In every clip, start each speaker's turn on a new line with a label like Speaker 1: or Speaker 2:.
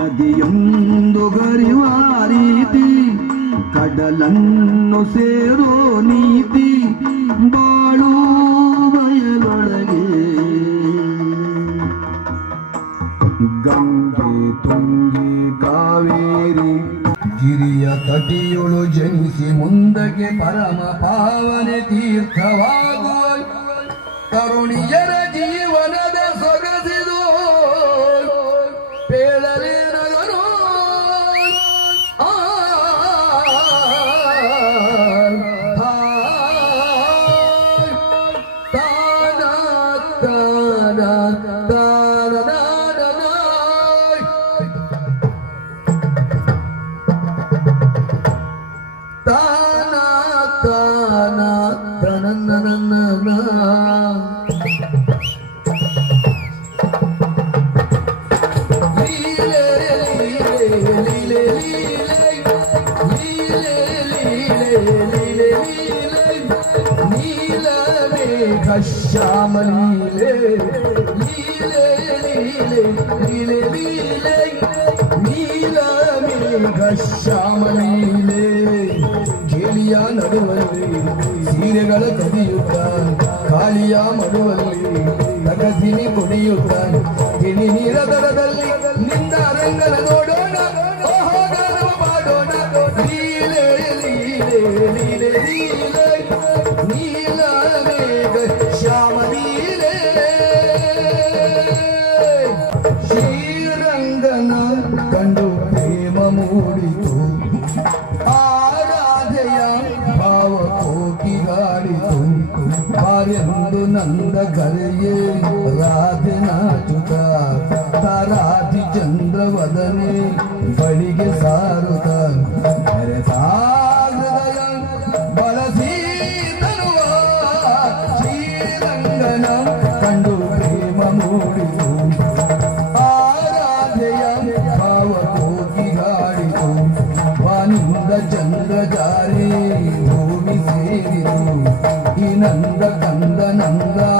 Speaker 1: ನದಿಯೊಂದು ಗರಿವ ರೀತಿ, ಕಡಲನ್ನು ಸೇರೋ ನೀತಿ, ಬಾಳು ಬಯಲೊಳಗೆ. ಗಂಗೆ ತುಂಗಿ ಕಾವೇರಿ ಕಿರಿಯ ತಟಿಯೊಳು ಜನಿಸಿ ಮುಂದಕ್ಕೆ ಪರಮ ಪಾವನೆ ತೀರ್ಥವಾಗುವ ತರುಣಿಯರ da da da da da da ನೀಲಮೇಘ Shyama ಲೀಲೆ ಲೀಲೆ ಲೀಲೆ ಲೀಲೆ ಲೀಲೆ ನೀಲಮೇಘ ಶ್ಯಾಮ ಲೀಲೆ ಕೇಳಿಯ ನಡುವಲ್ಲಿ ಸೀರೆಗಳ ಕದಿಯುತ್ತ ಕಾಳಿಯ ಮಡುವಲ್ಲಿ ನಗಸಿನಿ ಕುಡಿಯುತ್ತ ತಿಳಿ ನೀರ ದರದಲ್ಲಿ ನಿನ್ನ ರಂಗನ ನೋಡೋಣ ಓಹೋ ಗಾನವ ಮಾಡೋಣ ಲೀಲೆ ಲೀಲೆ ಲೀಲೆ ಲೀಲೆ ನೀಲ ಕಂಡು ಪ್ರೇಮ ಮೂಡಿತು. ಆರಾಧೆಯ ಭಾವ ಕೋಕಿಗಾಡಿತು. ಬಾರೆಂದು ನಂದ ಕರೆಯೇ ರಾಧೆ ನಾಚುತ ತಾರಾಧಿ ಚಂದ್ರವದನೆ ಬಳಿಗೆ ಸಾರುತ್ತ ಹೃದಯ నంద కంద నందా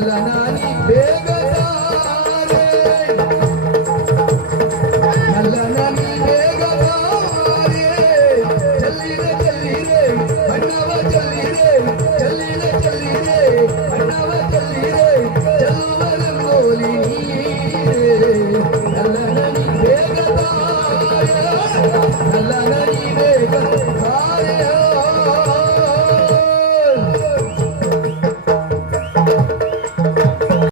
Speaker 1: ಎಲ್ಲ ನಾನಿ ಬೇಗ